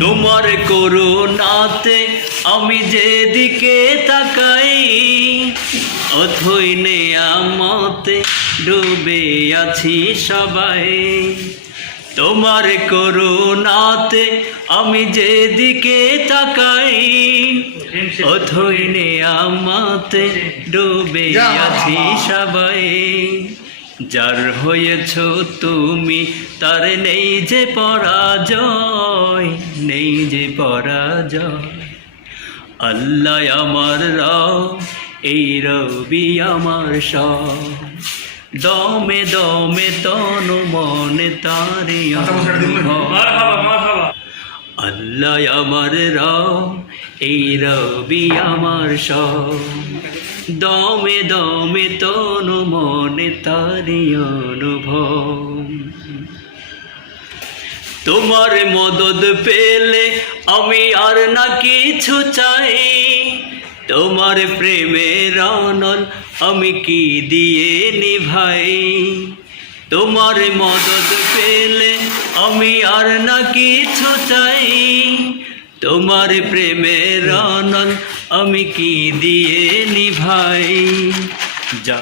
তোমার করুণাতে আমি যেদিকে তাকাই, অথই নেয়ামতে ডুবে আছি সবাই। তোমার করুণাতে আমি যেদিকে তাকাই, অথই নেয়ামতে ডুবে আছি সবাই। যার হয়েছ তুমি তার নেই যে পরাজয়, নেই যে পরাজয়। আল্লাহ আমার রব, এই রবি আমার সব, দমে দমে তনু মনে তারে আল্লাহ আমার রব, এই রবি আমার সব, দমে দমে তনু মনে তারি অনুভব। তোমার মদদ পেলে আমি আর না কিছু চাই, তোমার প্রেমের অনল আমি কি দিয়ে নিভাই। তোমার মদদ পেলে আমি আর না কিছু চাই, তোমার প্রেমের অনল আমি কি দিয়ে নিভাই।